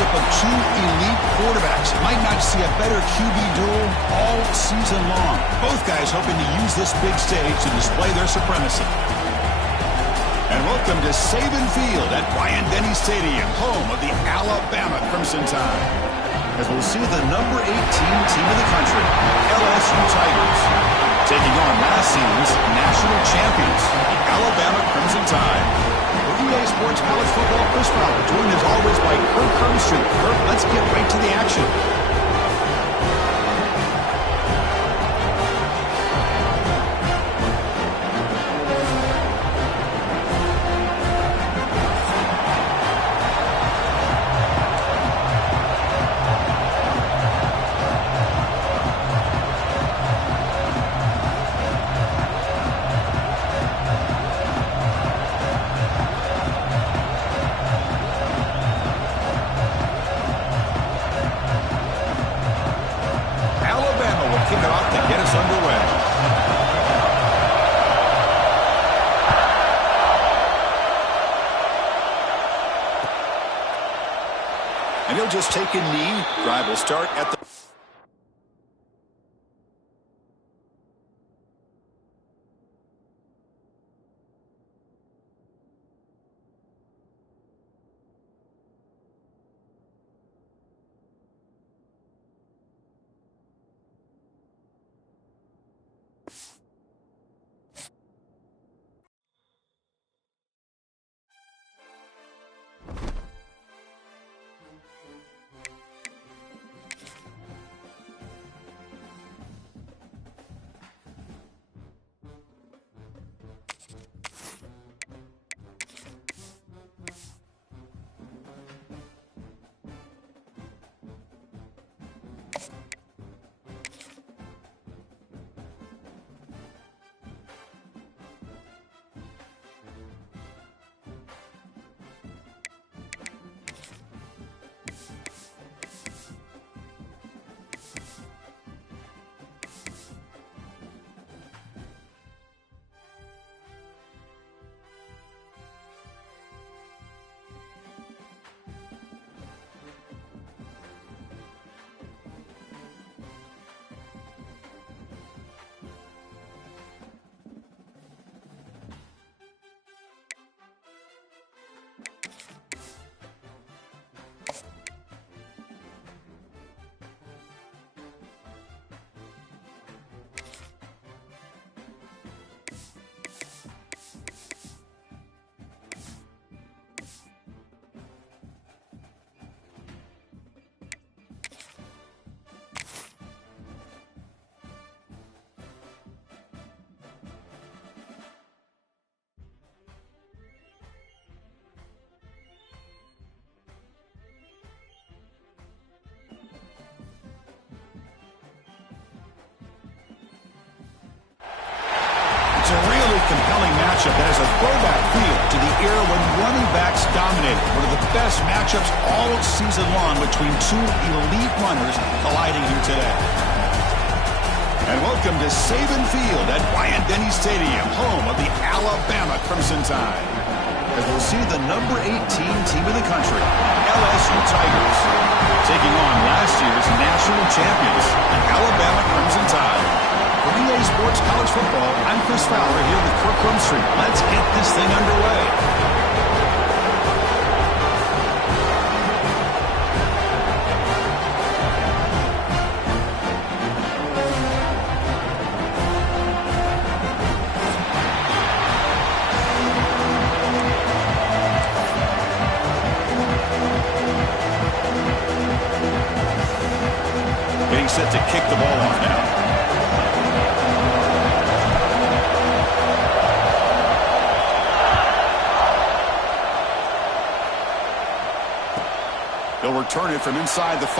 matchup of two elite quarterbacks. Might not see a better QB duel all season long. Both guys hoping to use this big stage to display their supremacy. And welcome to Saban Field at Bryant-Denny Stadium, home of the Alabama Crimson Tide. As we'll see the number 18 team in the country, LSU Tigers, taking on last season's national champions, the Alabama Crimson Tide. For EA Sports College Football, Chris Fowler, joined as always by Kirk Hermstreet. Kirk, let's get right to the action. And he'll just take a knee. Drive will start at the... It's a really compelling matchup that has a throwback feel to the era when running backs dominated. One of the best matchups all season long between two elite runners colliding here today. And welcome to Saban Field at Bryant-Denny Stadium, home of the Alabama Crimson Tide. As we'll see the number 18 team in the country, LSU Tigers, taking on last year's national champions, the Alabama Crimson Tide. For EA Sports College Football, I'm Chris Fowler here with Kirk Hermstreet. Let's get this thing underway. Getting set to kick the ball off now. They'll return it from inside the 5.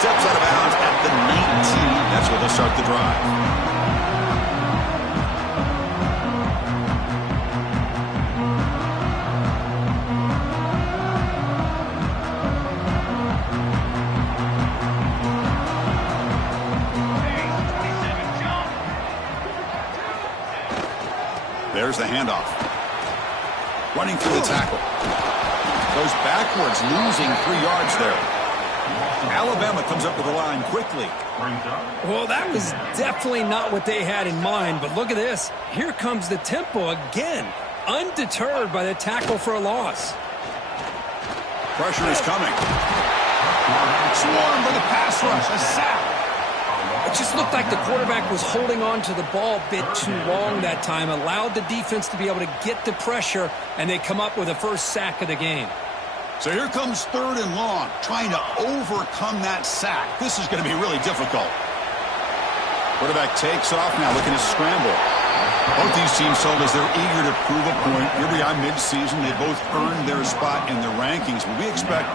Steps out of bounds at the 19. That's where they'll start the drive. There's the handoff. Running through the tackle. Goes backwards, losing 3 yards there. Alabama comes up to the line quickly. Well, that was definitely not what they had in mind, but look at this. Here comes the tempo again, undeterred by the tackle for a loss. Pressure is coming. Swarm for the pass rush, a sack. It just looked like the quarterback was holding on to the ball a bit too long that time, allowed the defense to be able to get the pressure, and they come up with the first sack of the game. So here comes 3rd and long, trying to overcome that sack. This is going to be really difficult. Quarterback takes off now, looking to scramble. Both these teams told us they're eager to prove a point. Here we are mid-season. They both earned their spot in the rankings. But we expect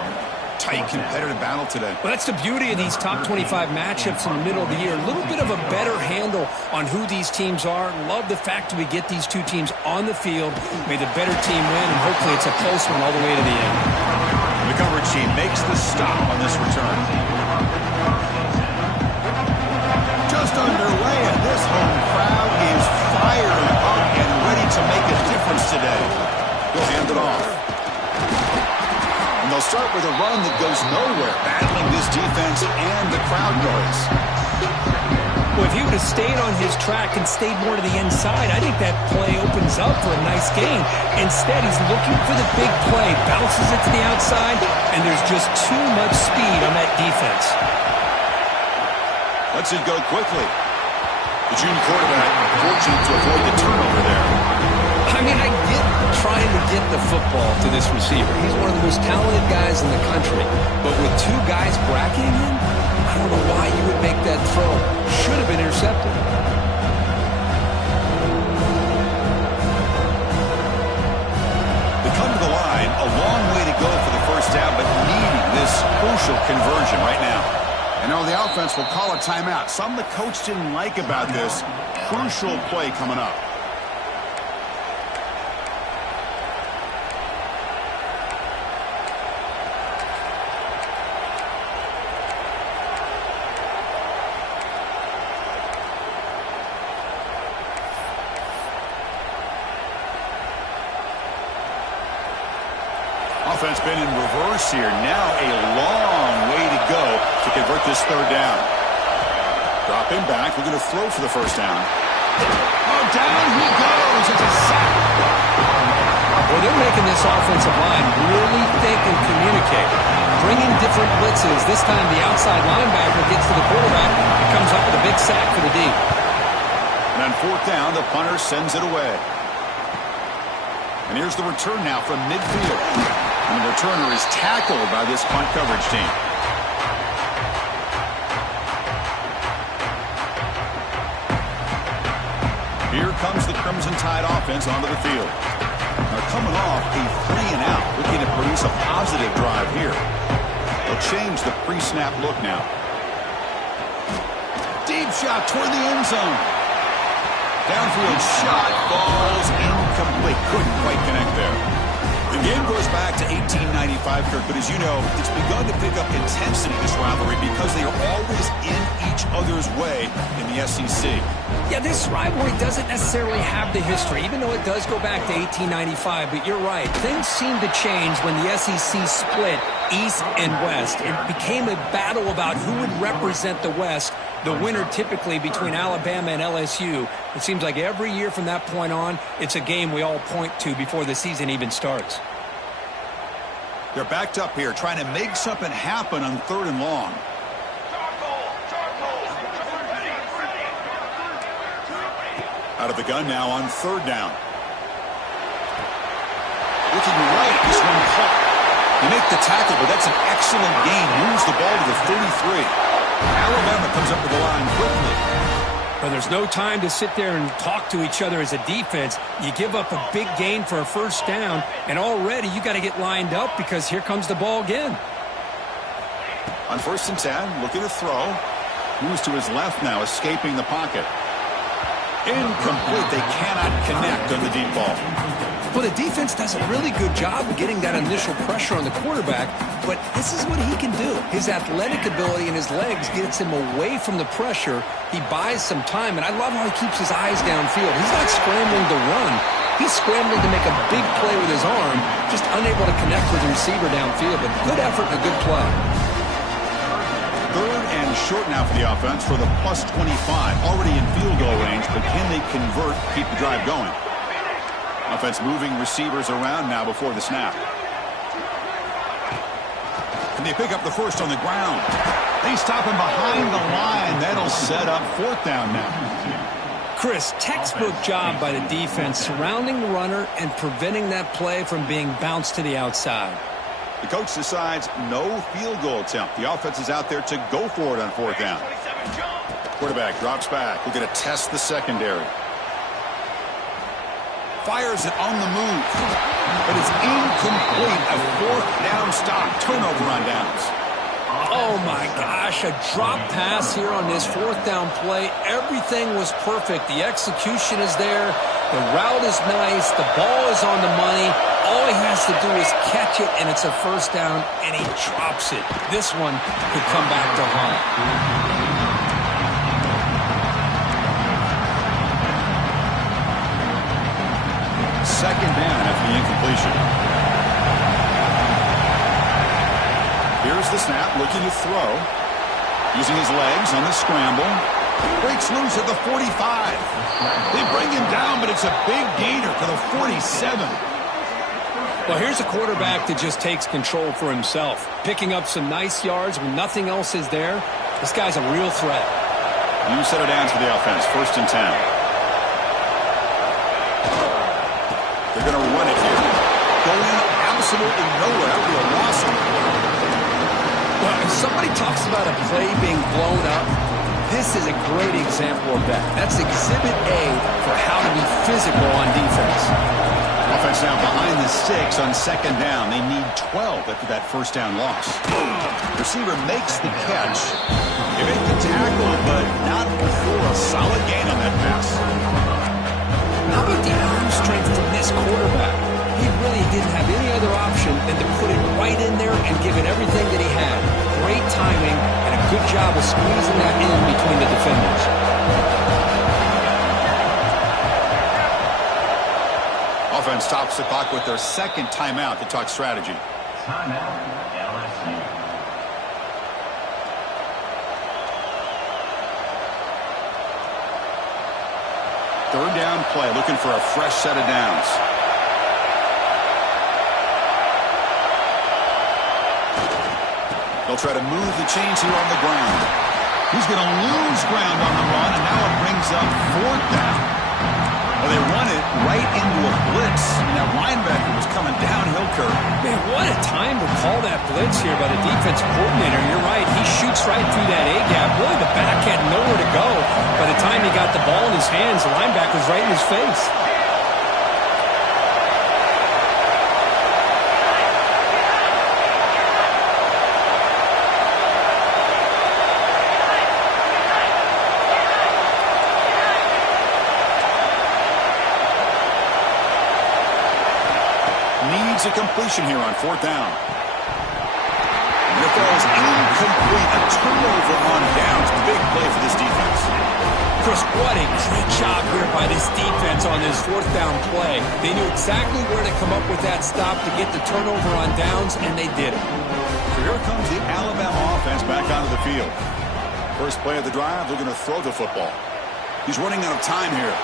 tight competitive battle today. Well, that's the beauty of these top 25 matchups in the middle of the year. A little bit of a better handle on who these teams are. Love the fact that we get these two teams on the field. May the better team win, and hopefully it's a close one all the way to the end. The coverage team makes the stop on this return. Just underway, and this home crowd is fired up and ready to make a difference today. He'll hand it off. And they'll start with a run that goes nowhere, battling this defense and the crowd noise. Well, if he would have stayed on his track and stayed more to the inside, I think that play opens up for a nice gain. Instead, he's looking for the big play, bounces it to the outside, and there's just too much speed on that defense. Lets it go quickly. The junior quarterback fortunate to avoid the turnover there. I mean, I get trying to get the football to this receiver. He's one of the most talented guys in the country. But with 2 guys bracketing him, I don't know why you would make that throw. Should have been intercepted. They come to the line, a long way to go for the first down, but needing this crucial conversion right now. And now the offense will call a timeout. Something the coach didn't like about this. Crucial play coming up. Offense been in reverse here. Now a long way to go to convert this 3rd down. Dropping back, looking to throw for the first down. Oh, down he goes. It's a sack. Well, they're making this offensive line really think and communicate. Bringing different blitzes. This time the outside linebacker gets to the quarterback and comes up with a big sack for the D. And on 4th down, the punter sends it away. And here's the return now from midfield. And the returner is tackled by this punt coverage team. Here comes the Crimson Tide offense onto the field. Now coming off a 3-and-out, looking to produce a positive drive here. They'll change the pre-snap look now. Deep shot toward the end zone. Downfield shot falls incomplete. Couldn't quite connect there. The game goes back to 1895, Kirk, but as you know, it's begun to pick up intensity, this rivalry, because they are always in each other's way in the SEC. Yeah, this rivalry doesn't necessarily have the history, even though it does go back to 1895, but you're right. Things seem to change when the SEC split East and West. It became a battle about who would represent the West, the winner typically between Alabama and LSU. It seems like every year from that point on, it's a game we all point to before the season even starts. They're backed up here, trying to make something happen on 3rd and long. Out of the gun now on 3rd down. Looking right, this one caught. They make the tackle, but that's an excellent gain. Moves the ball to the 33. Alabama comes up to the line quickly. But there's no time to sit there and talk to each other as a defense. You give up a big gain for a first down, and already you got to get lined up because here comes the ball again. On 1st and 10, looking to throw. Moves to his left now, escaping the pocket. Incomplete. They cannot connect on the deep ball. Well, the defense does a really good job of getting that initial pressure on the quarterback, but this is what he can do. His athletic ability and his legs gets him away from the pressure. He buys some time, and I love how he keeps his eyes downfield. He's not scrambling to run. He's scrambling to make a big play with his arm, just unable to connect with the receiver downfield, but good effort and a good play. Third and short now for the offense for the plus 25. Already in field goal range, but can they convert, keep the drive going? Offense moving receivers around now before the snap. And they pick up the first on the ground. They stop him behind the line. That'll set up fourth down now. Chris, textbook job by the defense surrounding the runner and preventing that play from being bounced to the outside. The coach decides no field goal attempt. The offense is out there to go for it on fourth down. Quarterback drops back. We're going to test the secondary. Fires it on the move. But it's incomplete. A fourth down stop. Turnover on downs. Oh, my gosh. A drop pass here on this fourth down play. Everything was perfect. The execution is there. The route is nice. The ball is on the money. All he has to do is catch it, and it's a first down, and he drops it. This one could come back to haunt. Second down after the incompletion. Here's the snap, looking to throw. Using his legs on the scramble. Breaks loose at the 45. They bring him down, but it's a big gainer to the 47. Well, here's a quarterback that just takes control for himself. Picking up some nice yards when nothing else is there. This guy's a real threat. New set of downs for the offense. First and 10. They're going to run it here. Going absolutely nowhere after a loss on the quarter. Well, if somebody talks about a play being blown up, this is a great example of that. That's exhibit A for how to be physical on defense. Offense now behind the 6 on second down. They need 12 after that first down loss. Receiver makes the catch. They make the tackle, but not before a solid gain on that pass. How about the arm strength from this quarterback? He really didn't have any other option than to put it right in there and give it everything that he had. Great timing and a good job of squeezing that in between the defenders. Offense stops the clock with their second timeout to talk strategy. Timeout, LSU. Third down play, looking for a fresh set of downs. They'll try to move the chains here on the ground. He's going to lose ground on the run, and now it brings up fourth down. Well, they run it right into a blitz, and that linebacker was coming downhill curve. Man, what a time to call that blitz here by the defensive coordinator. You're right. He shoots right through that A-gap. Really, the back had nowhere to go. By the time he got the ball in his hands, the linebacker's right in his face. Needs a completion here on fourth down. And it falls incomplete. A turnover on downs. Big play for this defense. Chris, what a great job here by this defense on this fourth down play. They knew exactly where to come up with that stop to get the turnover on downs, and they did it. So here comes the Alabama offense back onto the field. First play of the drive, they're going to throw the football. He's running out of time here.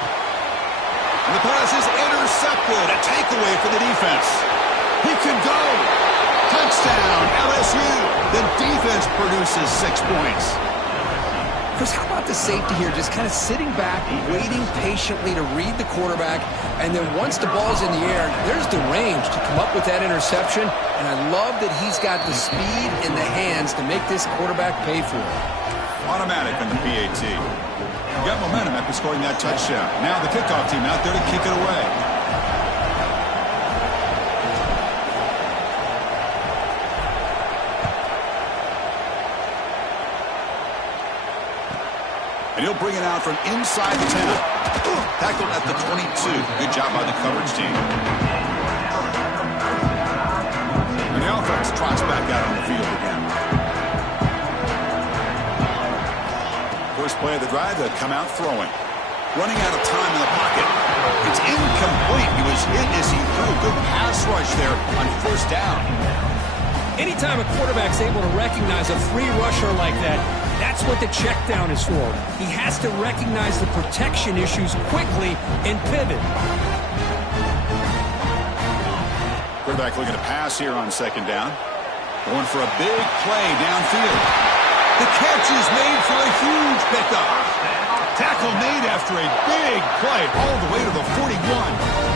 And the pass is intercepted. A takeaway for the defense. He can go. Touchdown, LSU. The defense produces 6 points. Chris, how about the safety here? Just kind of sitting back, waiting patiently to read the quarterback. And then once the ball's in the air, there's the range to come up with that interception. And I love that he's got the speed in the hands to make this quarterback pay for it. Automatic on the PAT. Got momentum after scoring that touchdown. Now the kickoff team out there to kick it away. And he'll bring it out from inside the 10. Tackled at the 22. Good job by the coverage team. And the offense trots back out on the field again. First play of the drive, they'll come out throwing. Running out of time in the pocket. It's incomplete. He was hit as he threw. Good pass rush there on first down. Anytime a quarterback's able to recognize a free rusher like that, that's what the check down is for. He has to recognize the protection issues quickly and pivot. Quarterback looking to pass here on second down. Going for a big play downfield. The catch is made for a huge pickup. Tackle made after a big play all the way to the 41.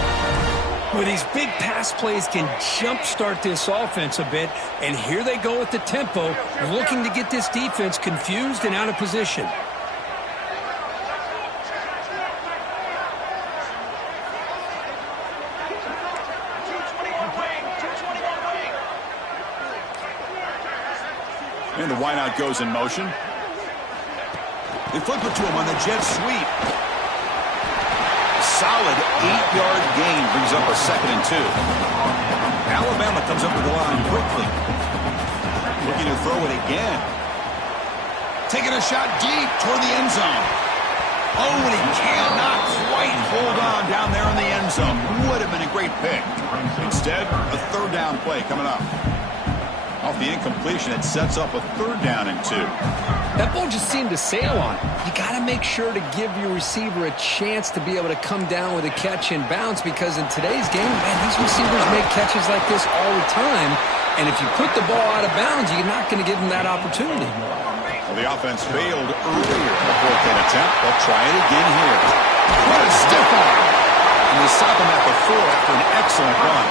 Well, these big pass plays can jumpstart this offense a bit, and here they go with the tempo, looking to get this defense confused and out of position. And the wideout goes in motion. They flip it to him on the jet sweep. Solid 8-yard gain brings up a 2nd and 2. Alabama comes up to the line quickly. Looking to throw it again. Taking a shot deep toward the end zone. Oh, and he cannot quite hold on down there in the end zone. Would have been a great pick. Instead, a 3rd down play coming up. Off the incompletion, it sets up a 3rd down and 2. That ball just seemed to sail on. You got to make sure to give your receiver a chance to be able to come down with a catch and bounce, because in today's game, man, these receivers make catches like this all the time. And if you put the ball out of bounds, you're not going to give them that opportunity. Well, the offense failed earlier in the 4th down attempt. They'll try it again here. What a stiff arm! And they stop him at the 4 after an excellent run.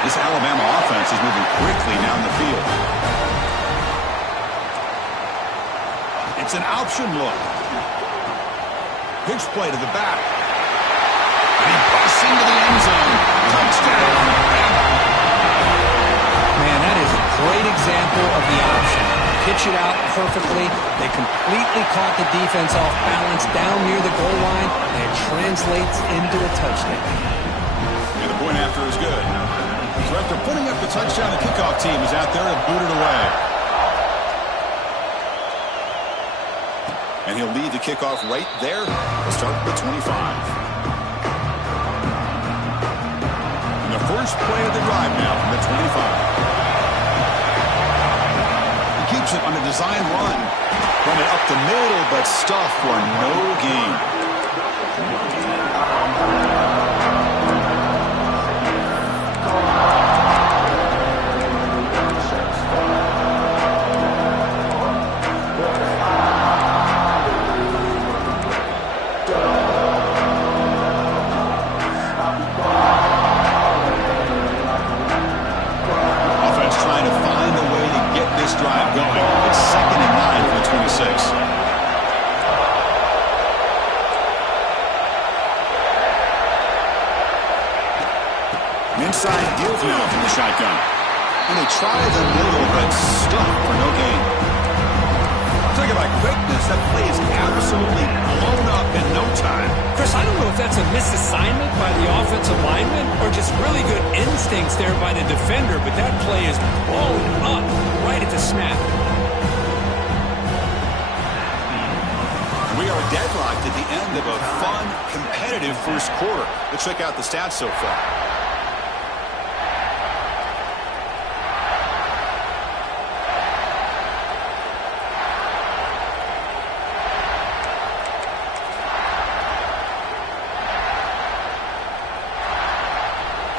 This Alabama offense is moving quickly down the field. It's an option look. Pitch play to the back. And he busts into the end zone. Touchdown. Man, that is a great example of the option. Pitch it out perfectly. They completely caught the defense off balance down near the goal line, and it translates into a touchdown. And the point after is good. So after putting up the touchdown, the kickoff team is out there to boot it away. And he'll lead the kickoff right there. We'll start with the 25. And the first play of the drive now from the 25. He keeps it on a design run. Run it up the middle, but stuff for no gain. Drive going. It's 2nd and 9 from the 26. An inside give now from the shotgun. And they try the middle, but stuck for no gain. Talking about quickness, that play is absolutely blown up in no time. Chris, I don't know if that's a misassignment by the offensive lineman or just really good instincts there by the defender, but that play is blown up right at the snap. We are deadlocked at the end of a fun, competitive first quarter. Let's check out the stats so far.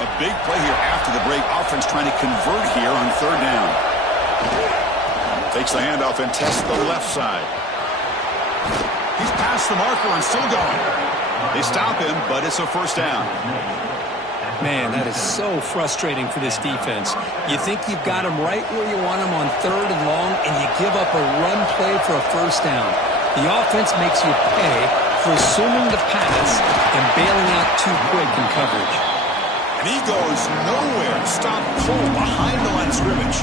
A big play here after the break. Offense trying to convert here on 3rd down. Takes the handoff and tests the left side. He's past the marker and still going. They stop him, but it's a 1st down. Man, that is so frustrating for this defense. You think you've got them right where you want them on 3rd and long, and you give up a run play for a 1st down. The offense makes you pay for assuming the pass and bailing out too quick in coverage. And he goes nowhere. Stop pull behind the line of scrimmage.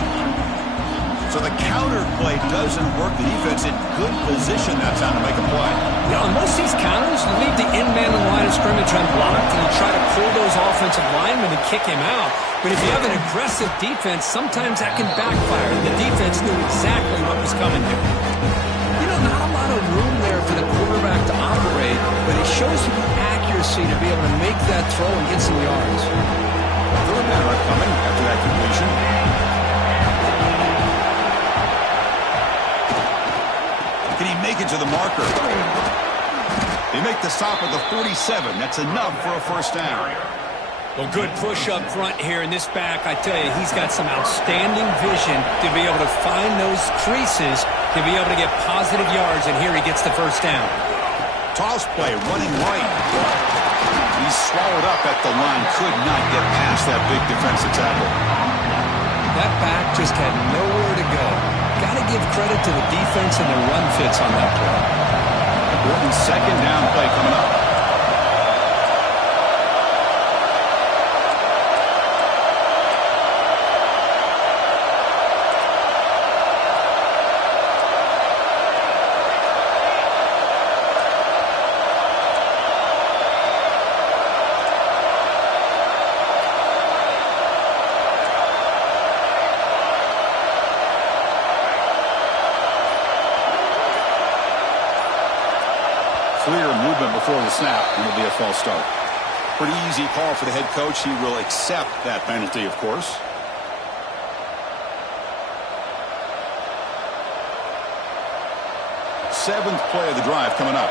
So the counter play doesn't work. The defense in good position that time to make a play. You know, in most of these counters, you leave the in man in the line of scrimmage unblocked and you try to pull those offensive linemen and kick him out. But if you have an aggressive defense, sometimes that can backfire. And the defense knew exactly what was coming here. You know, not a lot of room there for the quarterback to operate. but it shows you the accuracy to be able to make that throw and get some yards. Third down coming after that completion. Can he make it to the marker? They make the stop at the 47. That's enough for a first down. Well, good push up front here in this back. I tell you, he's got some outstanding vision to be able to find those creases to be able to get positive yards, and here he gets the first down. Toss play, running right. He's swallowed up at the line. Could not get past that big defensive tackle. That back just had nowhere to go. Got to give credit to the defense and the run fits on that play. Important second down play coming up. Clear movement before the snap, and it'll be a false start. Pretty easy call for the head coach. He will accept that penalty, of course. Seventh play of the drive coming up.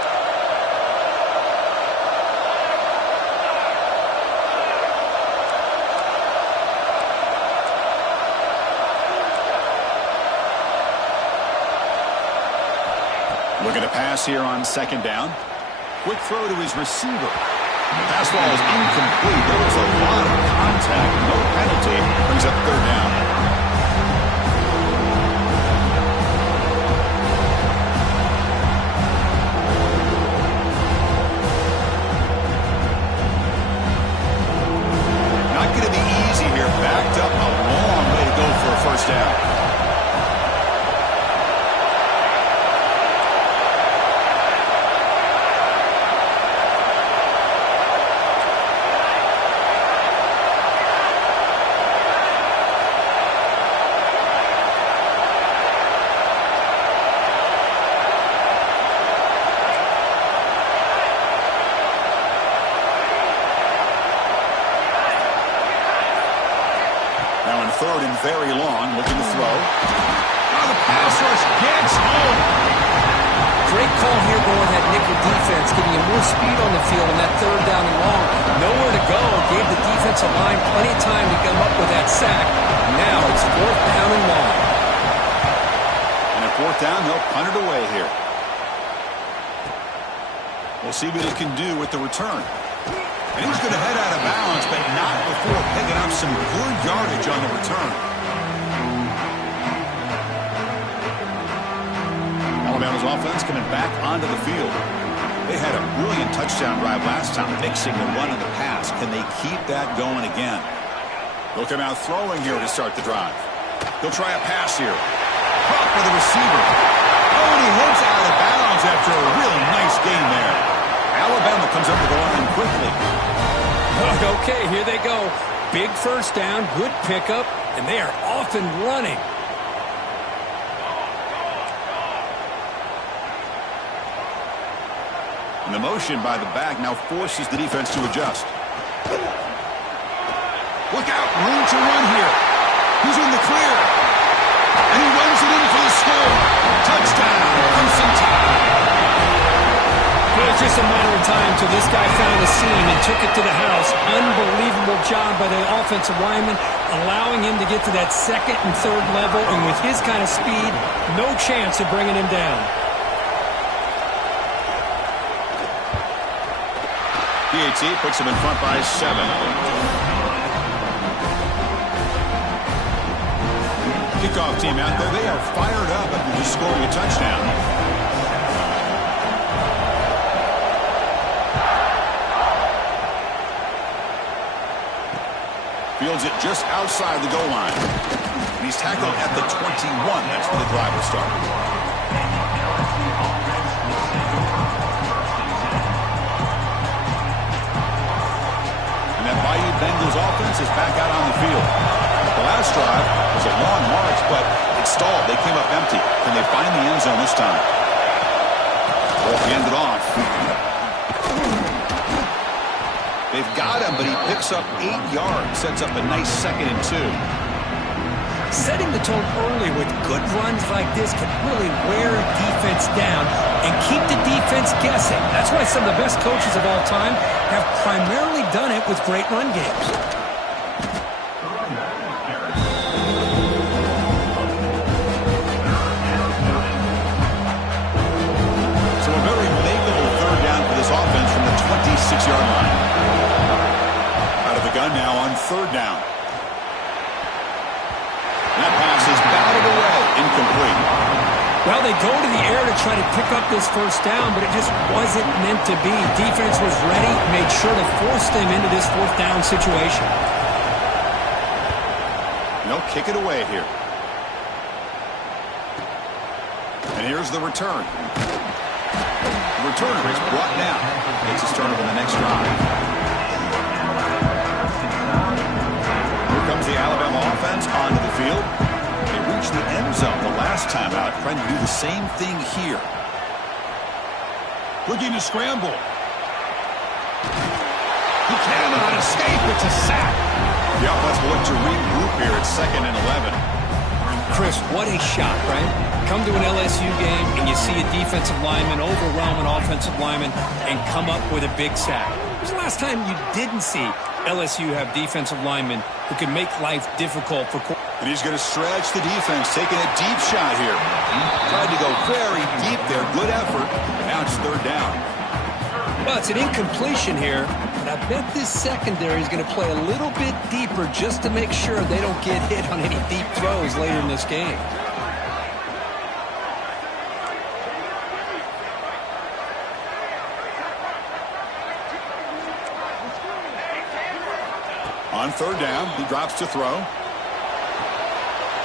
Looking to pass here on second down. Quick throw to his receiver. The pass ball is incomplete. There was a lot of contact. No penalty. Brings up third down. Not going to be easy here. Backed up a long way to go for a first down. Third and very long, looking to throw. Oh, the pass rush gets home. Great call here going that nickel defense, giving you more speed on the field on that third down and long. Nowhere to go. Gave the defensive line plenty of time to come up with that sack. Now it's fourth down and long. And at fourth down, they'll punt it away here. We'll see what he can do with the return. And he's going to head out of bounds, but not before picking up some good yardage on the return. Alabama's offense coming back onto the field. They had a brilliant touchdown drive last time, mixing the run and the pass. Can they keep that going again? They'll come out throwing here to start the drive. They'll try a pass here. Caught by the receiver. Oh, and he heads out of bounds after a really nice gain there. Alabama comes up with the line quickly. Okay, here they go. Big first down, good pickup, and they are off and running. And the motion by the back now forces the defense to adjust. Look out, room to run here. He's in the clear. And he runs it in for the score. Touchdown, Crimson Tide. It was just a matter of time until this guy found the seam and took it to the house. Unbelievable job by the offensive lineman, allowing him to get to that second and third level, and with his kind of speed, no chance of bringing him down. PAT puts him in front by 7. Kickoff team out there, they are fired up after just scoring a touchdown. Fields it just outside the goal line. And he's tackled at the 21. That's where the drive will start. And that Bayou Bengals offense is back out on the field. The last drive was a long march, but it stalled. They came up empty. Can they find the end zone this time? Well, he ended off. They've got him, but he picks up 8 yards, sets up a nice 2nd and 2. Setting the tone early with good runs like this can really wear a defense down and keep the defense guessing. That's why some of the best coaches of all time have primarily done it with great run games. So a very makeable 3rd down for this offense from the 26-yard line. Out of the gun now on 3rd down. That pass is batted away, incomplete. Well, they go to the air to try to pick up this 1st down, but it just wasn't meant to be. Defense was ready, made sure to force them into this 4th down situation. They'll kick it away here. And here's the return. The returner is brought down. Gets a start on the next drive. Here comes the Alabama offense onto the field. They reached the end zone the last time out, trying to do the same thing here. Looking to scramble. He cannot escape. It's a sack. The offense will look to regroup here at 2nd and 11. Chris, what a shot, right? Come to an LSU game and you see a defensive lineman overwhelm an offensive lineman and come up with a big sack. When was the last time you didn't see LSU have defensive linemen who can make life difficult for quarterbacks? And he's going to stretch the defense, taking a deep shot here. Tried to go very deep there. Good effort. Now it's 3rd down. Well, it's an incompletion here, but I bet this secondary is going to play a little bit deeper just to make sure they don't get hit on any deep throws later in this game. On 3rd down, he drops to throw.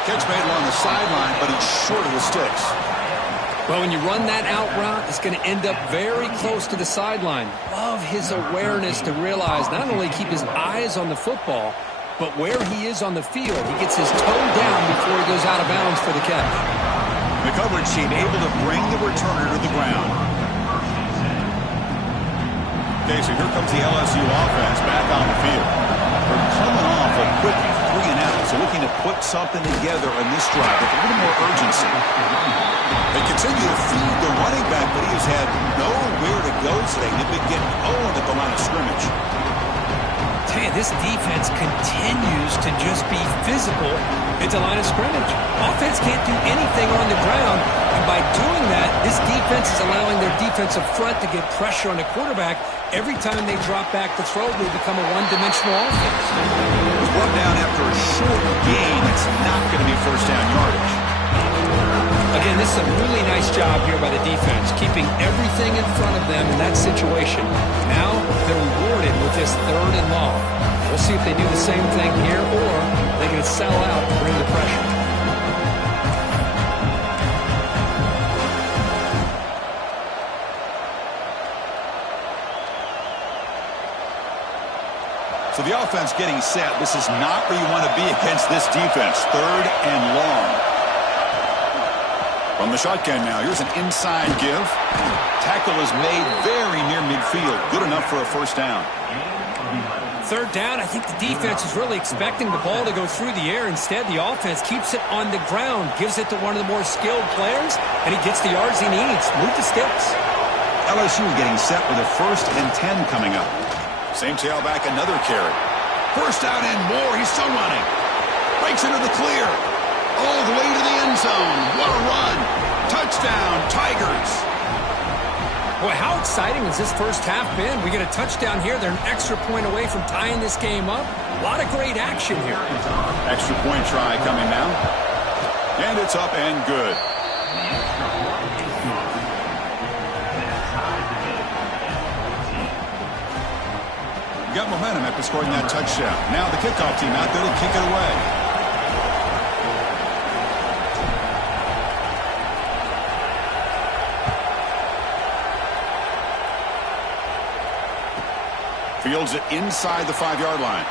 Catch made along the sideline, but he's short of the sticks. Well, when you run that out route, it's going to end up very close to the sideline. Love his awareness to realize not only keep his eyes on the football, but where he is on the field. He gets his toe down before he goes out of bounds for the catch. The coverage team able to bring the returner to the ground. Okay, so here comes the LSU offense back on the field. They're coming off a quick 3 and out, so looking to put something together on this drive with a little more urgency. They continue to feed the running back, but he has had nowhere to go today. They've been getting owned at the line of scrimmage. Tell you, this defense continues to just be physical at the line of scrimmage. Offense can't do anything on the ground, and by doing that, this defense is allowing their defensive front to get pressure on the quarterback. Every time they drop back to throw, they become a one-dimensional offense. It was brought down after a short gain. It's not going to be 1st down yardage. Again, this is a really nice job here by the defense, keeping everything in front of them in that situation. Now they're rewarded with this 3rd and long. We'll see if they do the same thing here, or they're going to sell out and bring the pressure. So the offense getting set. This is not where you want to be against this defense. 3rd and long. From the shotgun now, here's an inside give. Tackle is made very near midfield. Good enough for a 1st down. 3rd down, I think the defense is really expecting the ball to go through the air. Instead, the offense keeps it on the ground, gives it to one of the more skilled players, and he gets the yards he needs. Move the sticks. LSU getting set with a 1st and 10 coming up. Same tailback, another carry. 1st down and more. He's still running. Breaks into the clear. All the way to the end zone. What a run. Touchdown, Tigers. Boy, how exciting has this 1st half been? We get a touchdown here. They're an extra point away from tying this game up. A lot of great action here. Extra point try coming now. And it's up and good. Got momentum after scoring that touchdown. Now the kickoff team out there to kick it away. Fields it inside the 5-yard line.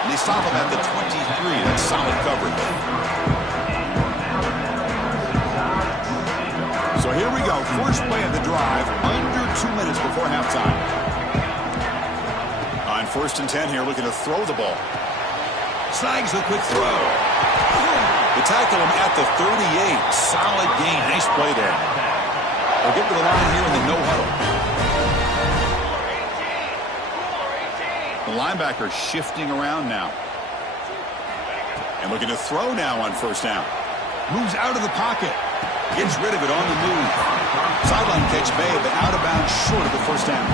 And they stop him at the 23. That's solid coverage. So here we go. First play of the drive. Under 2 minutes before halftime. 1st and 10 here, looking to throw the ball. Snags the quick throw. They tackle him at the 38. Solid gain. Nice play there. They'll get to the line here in the no huddle. The linebacker shifting around now. And looking to throw now on 1st down. Moves out of the pocket. Gets rid of it on the move. Sideline catch made, but out of bounds short of the 1st down.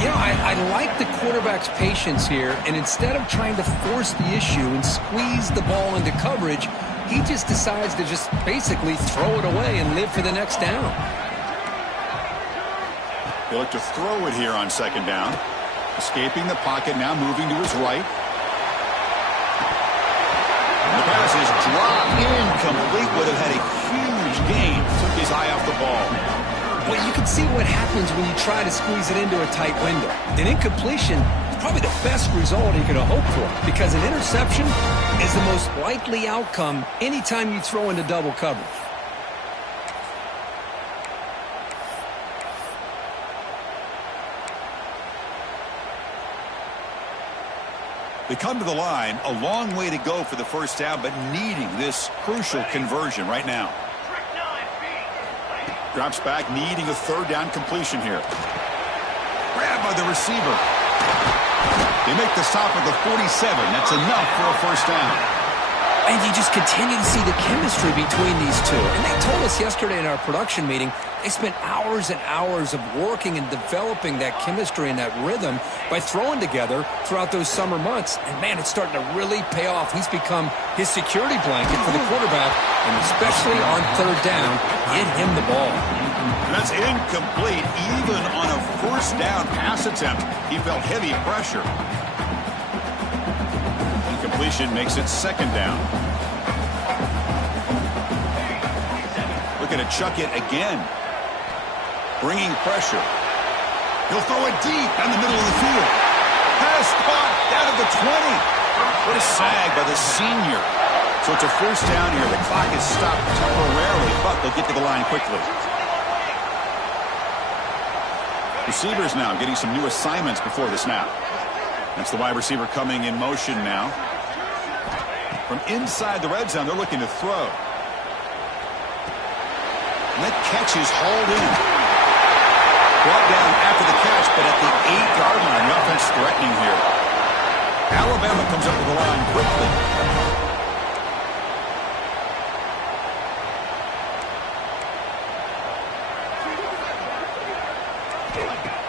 You know, I like the quarterback's patience here, and instead of trying to force the issue and squeeze the ball into coverage, he just decides to just basically throw it away and live for the next down. They look to throw it here on 2nd down. Escaping the pocket, now moving to his right. And the pass is dropped. Incomplete. Would have had a huge gain. Took his eye off the ball. Well, you can see what happens when you try to squeeze it into a tight window. An incompletion is probably the best result you could have hoped for, because an interception is the most likely outcome anytime you throw into double coverage. They come to the line, a long way to go for the 1st down, but needing this crucial conversion right now. Drops back, needing a 3rd down completion here. Grabbed by the receiver. They make the stop at the 47. That's enough for a 1st down. And you just continue to see the chemistry between these two. And they told us yesterday in our production meeting, they spent hours and hours of working and developing that chemistry and that rhythm by throwing together throughout those summer months. And, man, it's starting to really pay off. He's become his security blanket for the quarterback, and especially on 3rd down, get him the ball. That's incomplete. Even on a 1st down pass attempt, he felt heavy pressure. Incompletion makes it 2nd down. Looking to chuck it again. Bringing pressure. He'll throw it deep down the middle of the field. Pass caught down at the 20. What a sag by the senior. So it's a 1st down here. The clock is stopped temporarily, but they'll get to the line quickly. Receivers now getting some new assignments before the snap. That's the wide receiver coming in motion now. From inside the red zone, they're looking to throw. And that catch is hauled in. Brought down after the catch, but at the 8-yard line, the offense threatening here. Alabama comes up with the line quickly.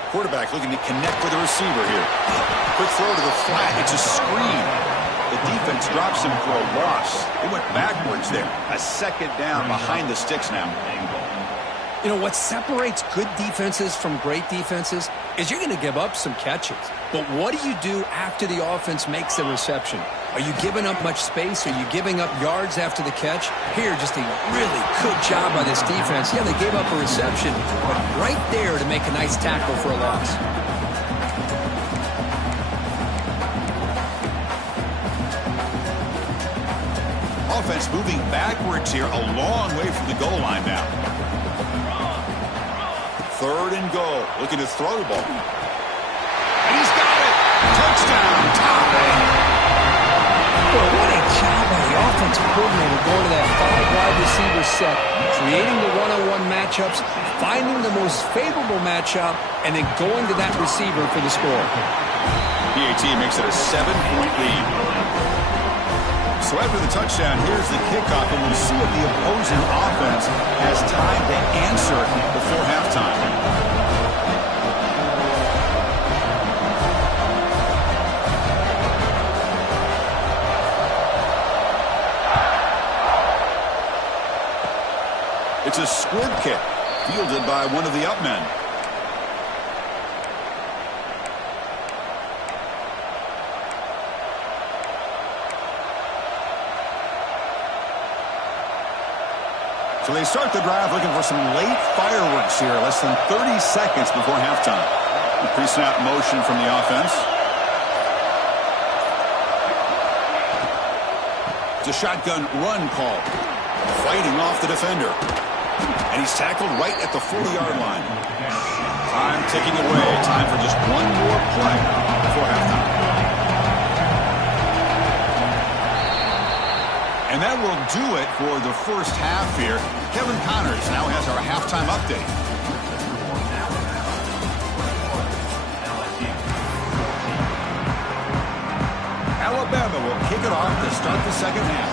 Quarterback looking to connect with the receiver here. Quick throw to the flat. It's a screen. The defense drops him for a loss. They went backwards there. A 2nd down behind the sticks now. You know, what separates good defenses from great defenses is you're going to give up some catches. But what do you do after the offense makes the reception? Are you giving up much space? Are you giving up yards after the catch? Here, just a really good job by this defense. Yeah, they gave up a reception, but right there to make a nice tackle for a loss. Offense moving backwards here, a long way from the goal line now. 3rd and goal, looking to throw the ball. And he's got it! Touchdown, Tom! Well, what a job by the offensive coordinator going to that 5-wide receiver set, creating the one-on-one matchups, finding the most favorable matchup, and then going to that receiver for the score. PAT makes it a 7-point lead. So after the touchdown, here's the kickoff, and we'll see if the opposing offense has time to answer before halftime. It's a squib kick, fielded by one of the up men. So they start the drive looking for some late fireworks here, less than 30 seconds before halftime. The pre-snap motion from the offense. It's a shotgun run call. Fighting off the defender. And he's tackled right at the 40-yard line. Time ticking away. Time for just one more play. before halftime. And that will do it for the first half here. Kevin Connors now has our halftime update. Alabama will kick it off to start the second half.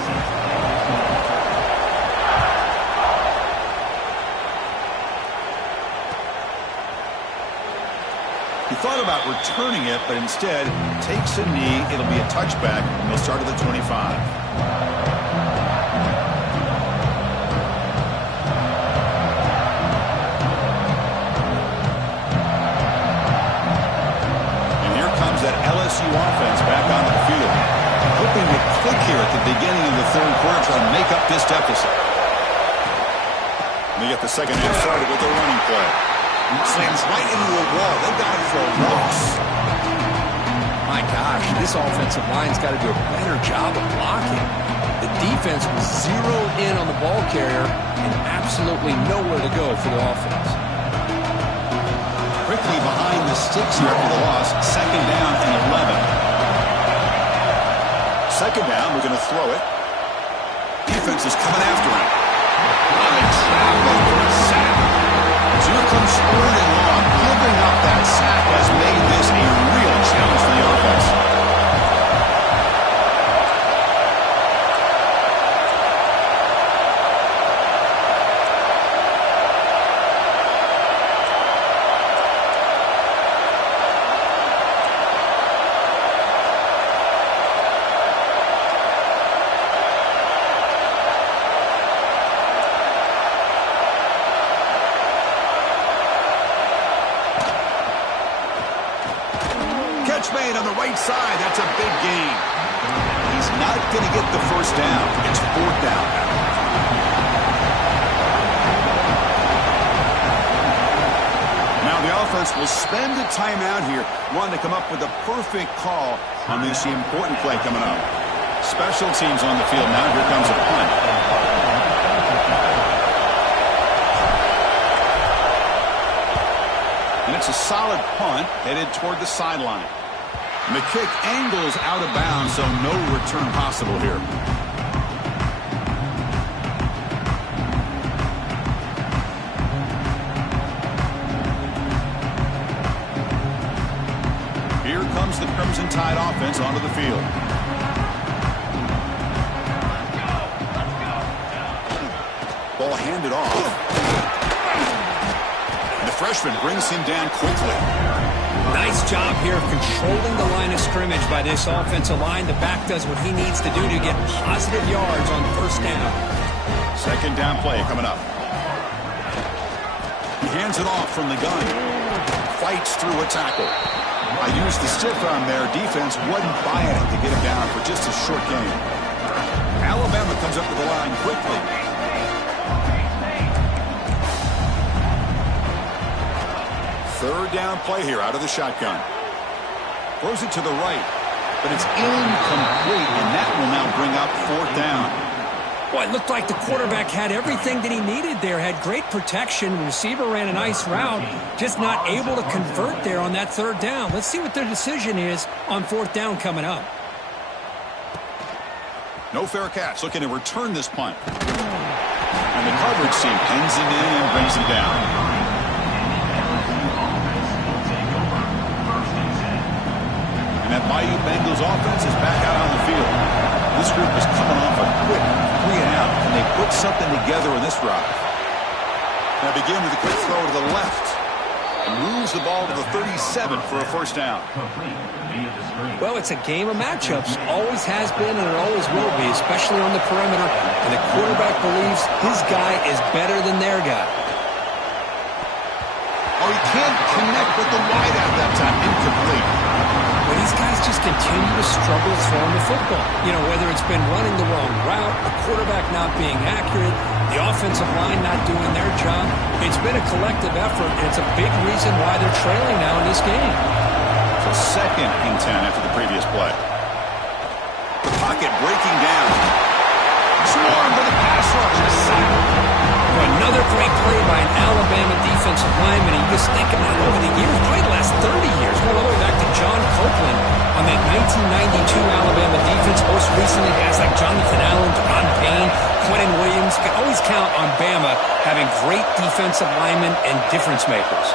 He thought about returning it, but instead takes a knee. It'll be a touchback, and they'll start at the 25. That LSU offense back onto the field, hoping to click here at the beginning of the third quarter, try to make up this deficit. They get the second half started with a running play. Slams right into a wall. They got it for a loss. My gosh, this offensive line's got to do a better job of blocking. The defense was zeroed in on the ball carrier and absolutely nowhere to go for the offense. Quickly behind the sticks here for the loss. Second down and 11. Second down, we're going to throw it. Defense is coming after him. High travel for a sack. So here comes third and long. Giving up that sack has made this a real challenge for the offense. Made on the right side. That's a big gain. He's not going to get the first down. It's fourth down. Now the offense will spend a timeout here, wanting to come up with a perfect call on this important play coming up. Special teams on the field now. Here comes a punt. And it's a solid punt headed toward the sideline. And the kick angles out of bounds, so no return possible here. Here comes the Crimson Tide offense onto the field. Ball handed off. And the freshman brings him down quickly. Nice job here of controlling the line of scrimmage by this offensive line. The back does what he needs to do to get positive yards on first down. Second down play coming up. He hands it off from the gun. Fights through a tackle. I used the stiff arm there. Defense wasn't buying it to get him down for just a short game. Alabama comes up to the line quickly. Third down play here out of the shotgun. Throws it to the right, but it's incomplete, and that will now bring up fourth down. Well, it looked like the quarterback had everything that he needed there, had great protection. The receiver ran a nice route, just not able to convert there on that third down. Let's see what their decision is on fourth down coming up. No fair catch, looking to return this punt. And the coverage team pins him in and brings him down. That Bayou Bengals offense is back out on the field. This group is coming off a quick 3 and out, and they put something together in this drive. Now begin with a quick throw to the left, and moves the ball to the 37 for a first down. Well, it's a game of matchups. Always has been, and it always will be, especially on the perimeter. And the quarterback believes his guy is better than their guy. Oh, he can't connect with the wideout that time. Incomplete. But these guys just continue to struggle throwing the football. You know, whether it's been running the wrong route, the quarterback not being accurate, the offensive line not doing their job. It's been a collective effort, and it's a big reason why they're trailing now in this game. So second and 10 after the previous play. The pocket breaking down. Swarmed with a pass rush. A sack. Well, Another great play by an Alabama defensive lineman. And you just think about it over the years, probably the last 30 years, going all the way back to John Copeland on that 1992 Alabama defense. Most recently, guys like Jonathan Allen, Deron Payne, Quentin Williams. You can always count on Bama having great defensive linemen and difference makers.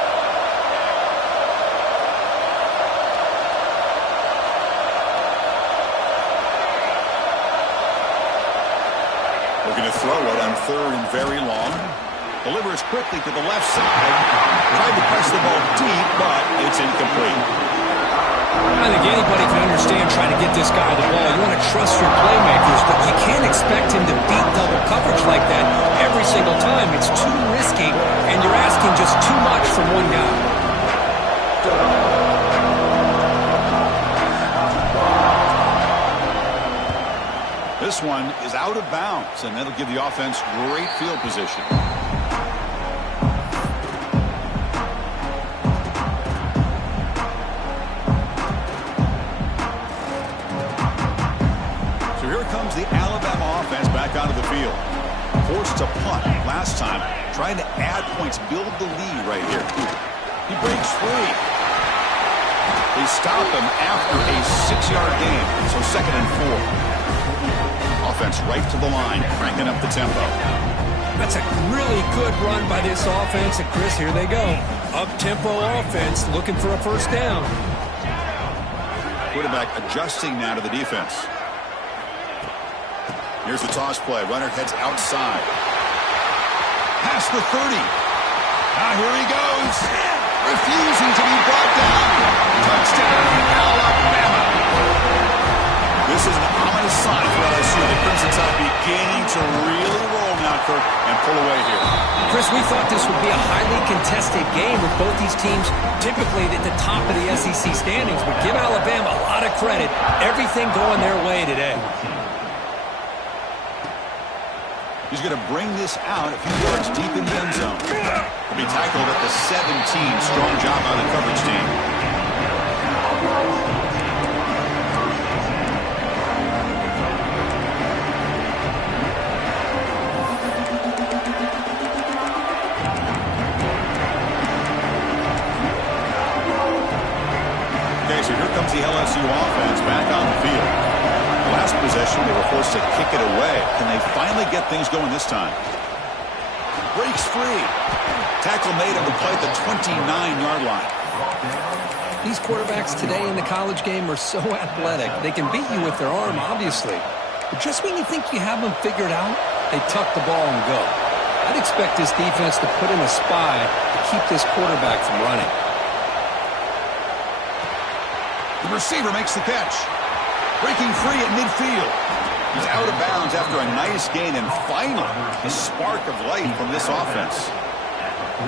Looking to throw it on 3rd and very long. Delivers quickly to the left side. Tried to press the ball deep, but it's incomplete. I think anybody can understand trying to get this guy the ball. You want to trust your playmakers, but you can't expect him to beat double coverage like that every single time. It's too risky, and you're asking just too much from one guy. This one is out of bounds, and that'll give the offense great field position. So here comes the Alabama offense back onto the field. Forced to punt last time, trying to add points, build the lead right here. He breaks free. They stop him after a 6-yard gain, so 2nd and 4. Offense right to the line, cranking up the tempo. That's a really good run by this offense. And Chris, here they go. Up-tempo offense looking for a first down. Quarterback adjusting now to the defense. Here's the toss play. Runner heads outside. Past the 30. Here he goes. Refusing to be brought down. Touchdown, Alabama. This is an ominous sign for LSU. The Crimson Tide beginning to really roll now, Kirk, and pull away here. Chris, we thought this would be a highly contested game with both these teams typically at the top of the SEC standings. But give Alabama a lot of credit. Everything going their way today. He's going to bring this out a few yards deep in the end zone. He'll be tackled at the 17. Strong job by the coverage team. So here comes the LSU offense back on the field. Last possession, they were forced to kick it away. Can they finally get things going this time? Breaks free. Tackle made on the play at the 29-yard line. These quarterbacks today in the college game are so athletic. They can beat you with their arm, obviously. But just when you think you have them figured out, they tuck the ball and go. I'd expect this defense to put in a spy to keep this quarterback from running. The receiver makes the catch. Breaking free at midfield. He's out of bounds after a nice gain, and finally, a spark of light from this offense.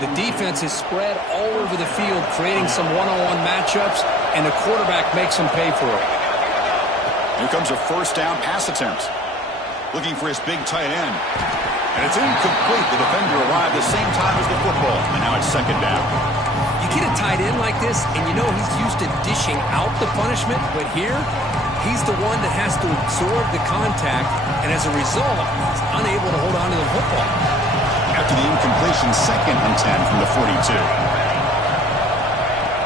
The defense is spread all over the field, creating some one-on-one matchups, and the quarterback makes them pay for it. Here comes a first down pass attempt. Looking for his big tight end. And it's incomplete. The defender arrived the same time as the football, and now it's 2nd down. You get a tight end like this, and you know he's used to dishing out the punishment, but here, he's the one that has to absorb the contact, and as a result, he's unable to hold on to the football. After the incompletion, 2nd and 10 from the 42.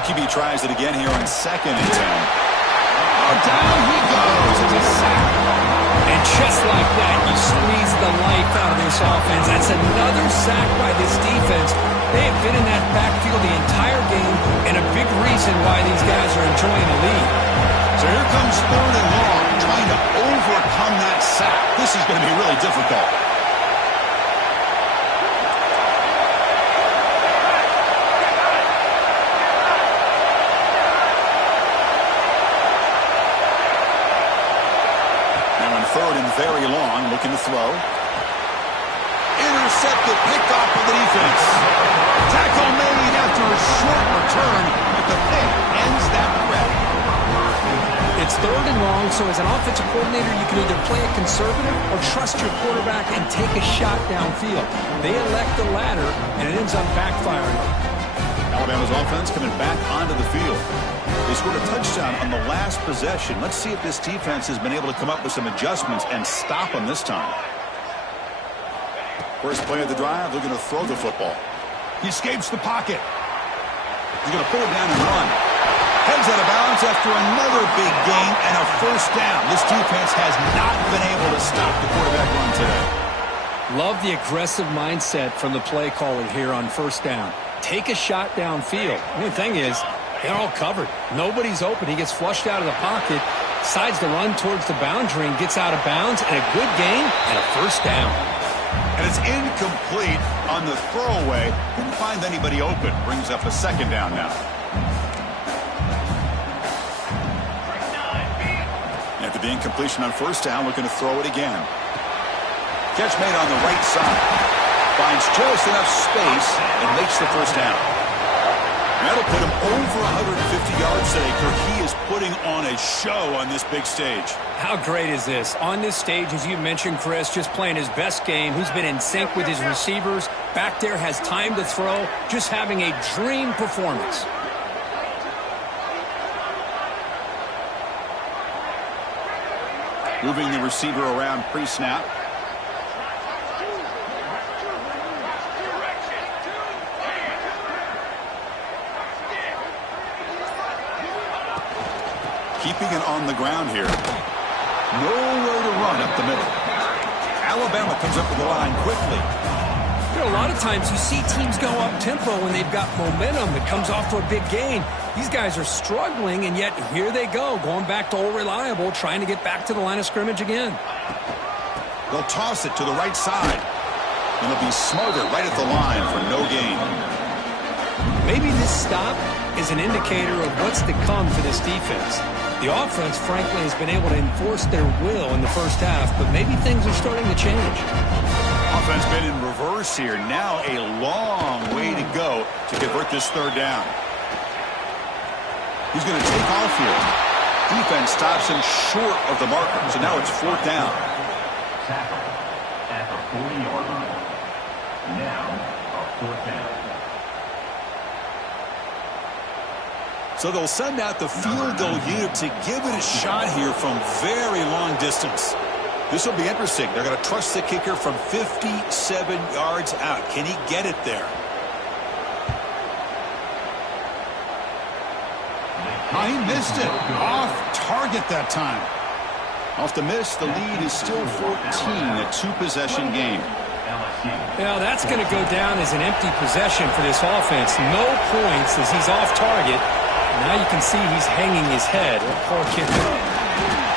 QB tries it again here on 2nd and 10. Oh, down he goes. It's a sack. And just like that, you squeeze the life out of this offense. That's another sack by this defense. They have been in that backfield the entire game, and a big reason why these guys are enjoying the lead. So here comes 3rd and long, trying to overcome that sack. This is going to be really difficult. Now in 3rd and very long, looking to throw. Intercepted, picked off by the defense. Tackle made after a short return, but the pick ends that threat. It's 3rd and long, so as an offensive coordinator, you can either play it conservative or trust your quarterback and take a shot downfield. They elect the latter, and it ends up backfiring. Alabama's offense coming back onto the field. They scored a touchdown on the last possession. Let's see if this defense has been able to come up with some adjustments and stop them this time. First play of the drive, they're going to throw the football. He escapes the pocket. He's going to pull it down and run. Heads out of bounds after another big gain and a first down. This defense has not been able to stop the quarterback run today. Love the aggressive mindset from the play caller here on first down. Take a shot downfield. The thing is, they're all covered. Nobody's open. He gets flushed out of the pocket, decides to run towards the boundary and gets out of bounds, and a good gain and a first down. And it's incomplete on the throwaway. Couldn't find anybody open. Brings up a second down now. After the incompletion on first down, we're going to throw it again. Catch made on the right side. Finds just enough space and makes the first down. That'll put him over 150 yards today, Kirk. He is putting on a show on this big stage. How great is this? On this stage, as you mentioned, Chris, just playing his best game. He's been in sync with his receivers. Back there, has time to throw. Just having a dream performance. Moving the receiver around pre-snap. Keeping it on the ground here. Nowhere to run up the middle. Alabama comes up with the line quickly. You know, a lot of times you see teams go up-tempo when they've got momentum that comes off to a big gain. These guys are struggling, and yet here they go, going back to old reliable, trying to get back to the line of scrimmage again. They'll toss it to the right side. And they'll be smothered right at the line for no gain. Maybe this stop is an indicator of what's to come for this defense. The offense, frankly, has been able to enforce their will in the first half, but maybe things are starting to change. Offense been in reverse here. Now a long way to go to convert this third down. He's going to take off here. Defense stops him short of the marker, so now it's fourth down. Tackle at the 40-yard line. Now a fourth down. So they'll send out the field goal unit to give it a shot here from very long distance. This will be interesting. They're going to trust the kicker from 57 yards out. Can he get it there? He missed it. Off target that time. Off the miss, the lead is still 14, a two-possession game. Now that's going to go down as an empty possession for this offense. No points as he's off target. Now you can see he's hanging his head. Poor kicker.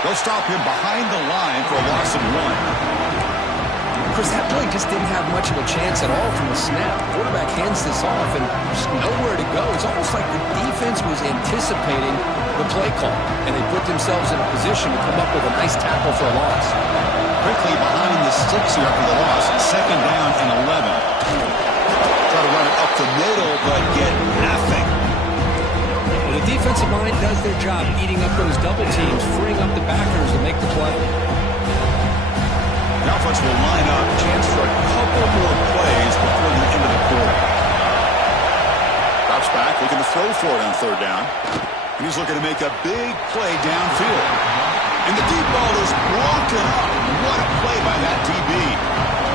They'll stop him behind the line for a loss of 1. Chris, that play just didn't have much of a chance at all from the snap. Quarterback hands this off and there's nowhere to go. It's almost like the defense was anticipating the play call, and they put themselves in a position to come up with a nice tackle for a loss. Quickly behind the sticks here after the loss. Second down and 11. Try to run it up the middle, but get nothing. The defensive line does their job eating up those double teams, freeing up the backers to make the play. The offense will line up. Chance for a couple more plays before the end of the quarter. Drops back, looking to throw for it on third down. And he's looking to make a big play downfield. And the deep ball is broken up. What a play by that DB.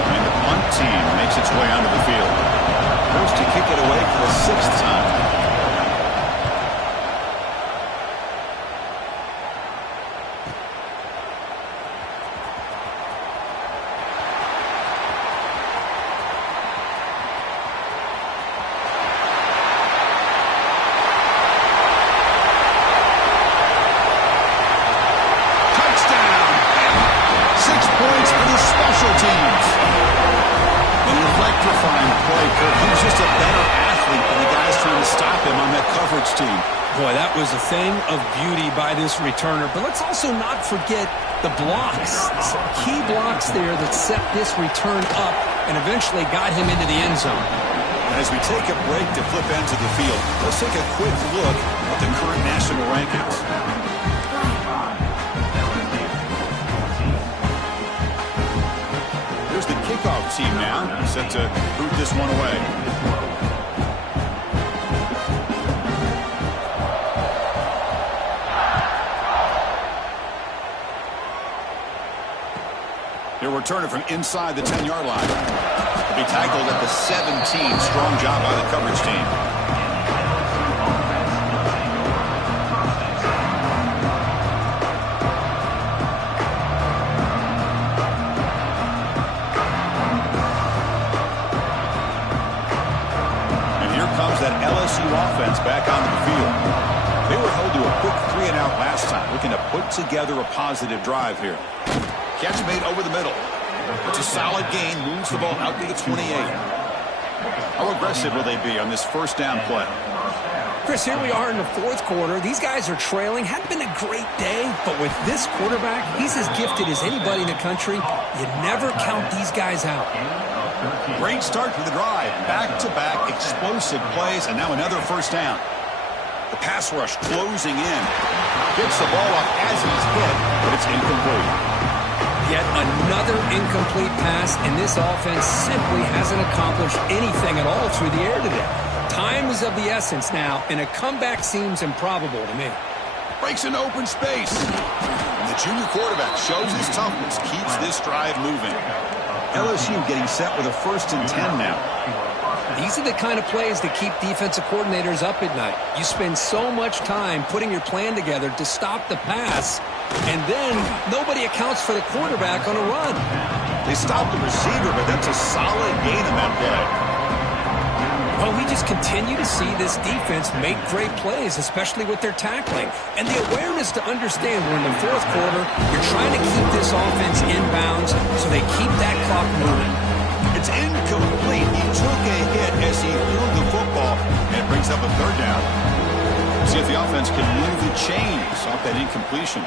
And the punt team makes its way onto the field. Goes to kick it away for the 6th time. Boy, that was a thing of beauty by this returner. But let's also not forget the blocks. Some key blocks there that set this return up and eventually got him into the end zone. And as we take a break to flip ends of the field, let's take a quick look at the current national rankings. Here's the kickoff team now, set to boot this one away. He'll return it from inside the 10-yard line. He'll be tackled at the 17. Strong job by the coverage team. And here comes that LSU offense back onto the field. They were held to a quick 3-and-out last time, looking to put together a positive drive here. Catch made over the middle. It's a solid gain, moves the ball out to the 28. How aggressive will they be on this first down play? Chris, here we are in the fourth quarter. These guys are trailing. Hadn't been a great day, but with this quarterback, he's as gifted as anybody in the country. You never count these guys out. Great start to the drive. Back-to-back explosive plays, and now another first down. The pass rush closing in. Gets the ball off as he's hit, but it's incomplete. Yet another incomplete pass, and this offense simply hasn't accomplished anything at all through the air today. Time is of the essence now, and a comeback seems improbable to me. Breaks into open space. And the junior quarterback shows his toughness, keeps this drive moving. LSU getting set with a 1st and 10 now. These are the kind of plays that keep defensive coordinators up at night. You spend so much time putting your plan together to stop the pass, and then nobody accounts for the quarterback on a run. They stopped the receiver, but that's a solid gain in that play. Well, we just continue to see this defense make great plays, especially with their tackling. And the awareness to understand we're in the fourth quarter, you're trying to keep this offense in bounds so they keep that clock moving. It's incomplete. He took a hit as he threw the football, and it brings up a 3rd down. See if the offense can move the chains off that incompletion.